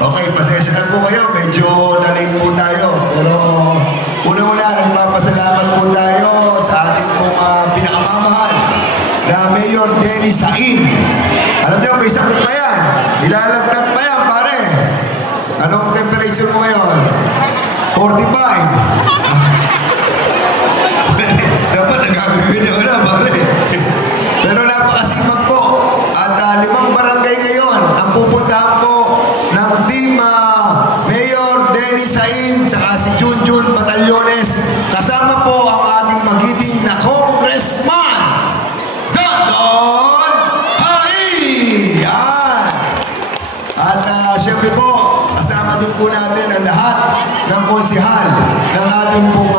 Okay, pasensya na po kayo. Medyo na-late po tayo. Pero una-una, nagpapasalamat po tayo sa ating pong pinakamamahal na Mayor Denny Sain. Alam niyo, may sakit pa yan. Nilalagnat pa yan, pare. Anong temperature mo ngayon? 45. Dapat nagagawin ko na, pare. Pero napakasipag po. At 5 barangay ngayon ang pupuntahan po ng team Mayor Denny Sain saka si Junjun Batallones. Kasama po ang ating magiting na Congressman Dondon Hai! Yan! At syempre po, kasama din po natin ang lahat ng konsihal ng ating pong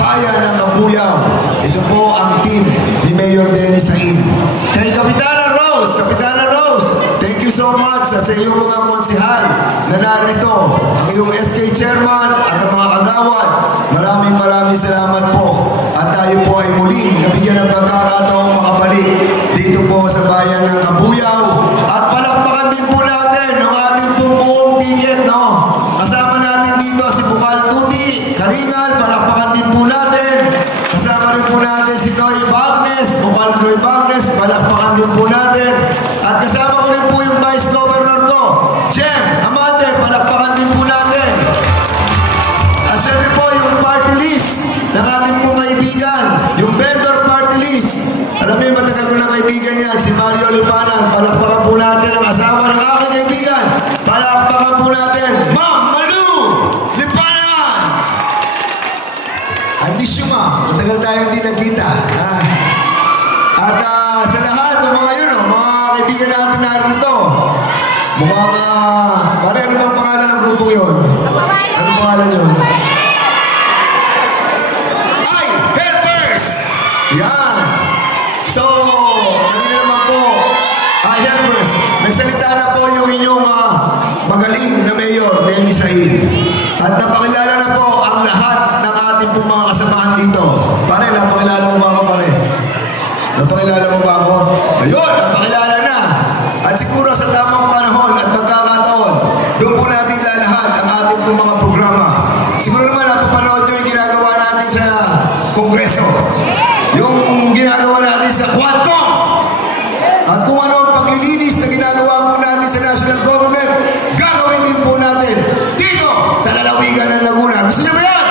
bayan ng Kabuyao. Ito po ang team ni Mayor Denny Sain. Kay Kapitana Rose, thank you so much sa iyong mga konsihal na narito, ang iyong SK Chairman at ang mga kagawad. Maraming salamat po. At tayo po ay muling nabigyan ng pagkakataong makabalik dito po sa bayan ng Kabuyao. At palakpakan din po natin ang ating pong buong ticket, no? Kasama natin dito si Bukal Tuti, Karingal, palakpakan din po natin. Kasama rin po natin si Noy Bagnes, Bukal Noy Bagnes, palakpakan din po natin. At kasama ko rin po yung Vice Governor ko, Jem Amate, palakpakan din po natin. At syempre po yung party list ng ating pong kaibigan, yung vendor party list. Alam mo yung matagal ko ng kaibigan yan, si Mario Lipanan, palakpakan po natin ang asawa ng aking kaibigan. Palakpakan po natin, Ma'am Malu Lipanan! I miss you, Ma. Matagal tayo hindi nagkita. At sa lahat ng mga yun, mga kaibigan natin narito, mukhang, pare, ano bang pangalan ng grupo yun? Anong pangalan yun? Ay, Helpers! Yan! So, kanina naman po, Helpers, nagsalita na po yung inyong magaling na Mayor Denny Sain. At napakilala na po ang lahat ng ating pong mga kasamahan dito. Pare, napakilala mo ba ako, pare? Napakilala mo ba ako? Ayun, napakilala na. At siguro sa tamang panahon at magkakataon, doon po natin lalahat ang ating pong mga programa. Siguro naman napapanood nyo yung ginagawa natin sa Kongreso. Yung ginagawa natin sa Quadcom. At kung ano ang paglilinis na ginagawa po natin sa national government, gagawin din po natin dito sa lalawigan ng Laguna. Gusto niyo ba yan?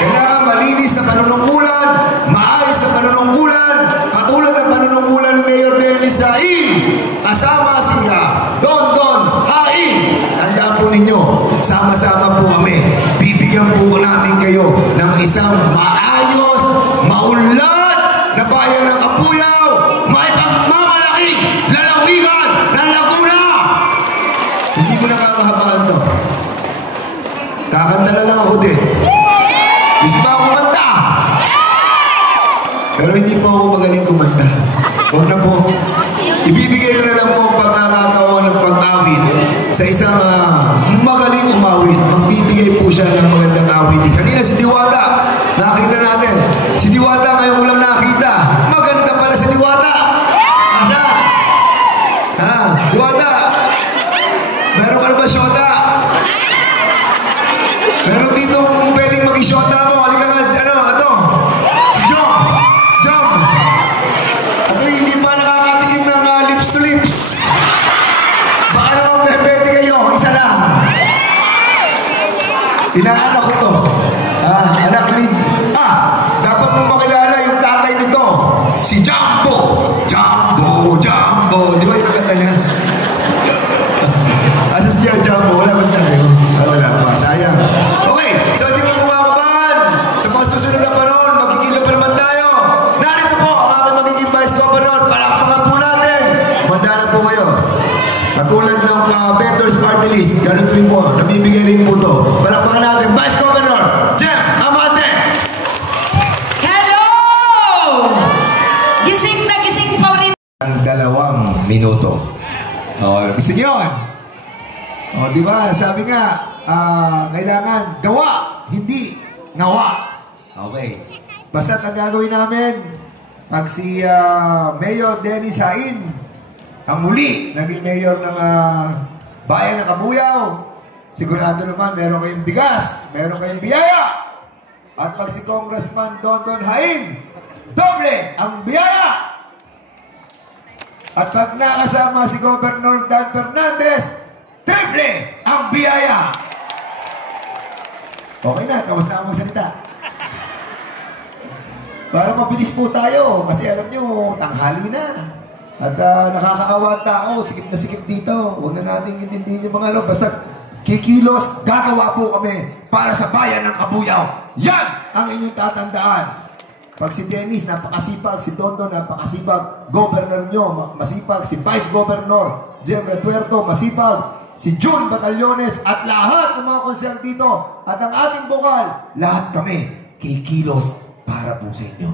Kailangan malinis na panunungkulan, maayos na panunungkulan, katulad ng panunungkulan ni Mayor Denny Sain, kasama si Dondon Hai. Tandaan po ninyo, sama-sama po kami. Bibigyan po namin kayo ng isang maayos, maunlad na bayan ng Kabuyao, may pagmamalaking lalawigan ng Laguna. Hindi ko nakakahabaan to. Kakanta na lang ako din. Gusto ba ako kumanta? Pero hindi po ako magaling kumanta. Huwag na po. Ibibigay ko na lang po ang pagkakataon ng pag-awit sa isang magaling umawit. Magbibigay po siya ng magandang awit. Kanina si Diwata, nakita natin. Si Diwata ngayon ko lang nakita. Maganda pala si Diwata. Asa? Diwata, meron ka na ba syota? Meron dito kung pwedeng mag-isyota mo. Halika nga, ito. Si Jom. Ito hindi pa nakakatikim ng lips to lips. Baka naman pwede kayo. Isa lang. Inaanak ko to. Anak ni... dapat mong makilala yung tatay nito. Si Jumbo. Di ba yung kanta niya? Asa siya, Jumbo? Wala ba si tatay mo? Wala pa. Sayang. Okay, so hindi mo kumakabahan. Sa mga susunod na panahon, magkikita pa naman tayo. Narito po ang aking magiging Vice Governor. Palakpakan po natin. Manda na po kayo. Katulad ng vendors party list, ganun rin po. Nabibigay rin po to. Palakpakan natin. Vice Governor, Jem Amate. Hello! Gising na gising pa rin. Ang 2 minuto. Gusto niyo yun? Di ba? Sabi nga, kailangan gawa, hindi ngawa. Okay. Basta ang gagawin namin, pag si Mayor Denny Sain, ang muli, naging mayor ng bayan ng Kabuyaw, sigurado naman meron kayong bigas, meron kayong biyaya. At pag si Congressman Dondon Haing, doble ang biyaya. At pag nakasama si Governor Dan Fernandez, triple ang biyaya. Okay na, tapos na akong magsalita. Para mabilis po tayo, kasi alam nyo, tanghali na. At nakakaawa ang tao, sikip na sikip dito. Huwag na natin intindihin yung mga basta kikilos, gagawa po kami para sa bayan ng Kabuyaw. Yan ang inyong tatandaan. Pag si Dennis, napakasipag. Si Tondo, napakasipag. Governor nyo, masipag. Si Vice Governor, Jem Retuerto, masipag. Si June Batallones at lahat ng mga konsel dito. At ang ating bukal, lahat kami kikilos para po sa inyo.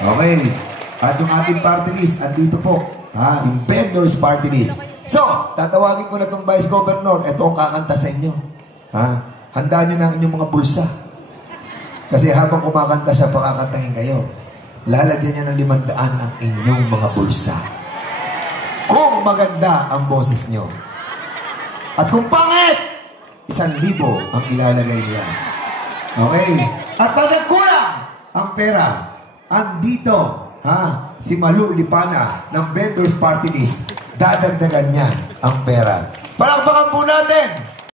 Okay. At yung ating party list, andito po. Yung vendors party list. So, tatawagin ko na itong Vice Governor. Ito ang kakanta sa inyo. Handaan nyo na ang inyong mga bulsa. Kasi habang kumakanta siya, pakakantahin kayo. Lalagyan niya ng 500 ang inyong mga bulsa. Kung maganda ang boses nyo. At kung pangit, 1,000 ang ilalagay niya. Okay? At pag nagkulang ang pera, andito, si Malu Lipana ng Vendors Party List, dadagdagan niya ang pera. Palakpakan po natin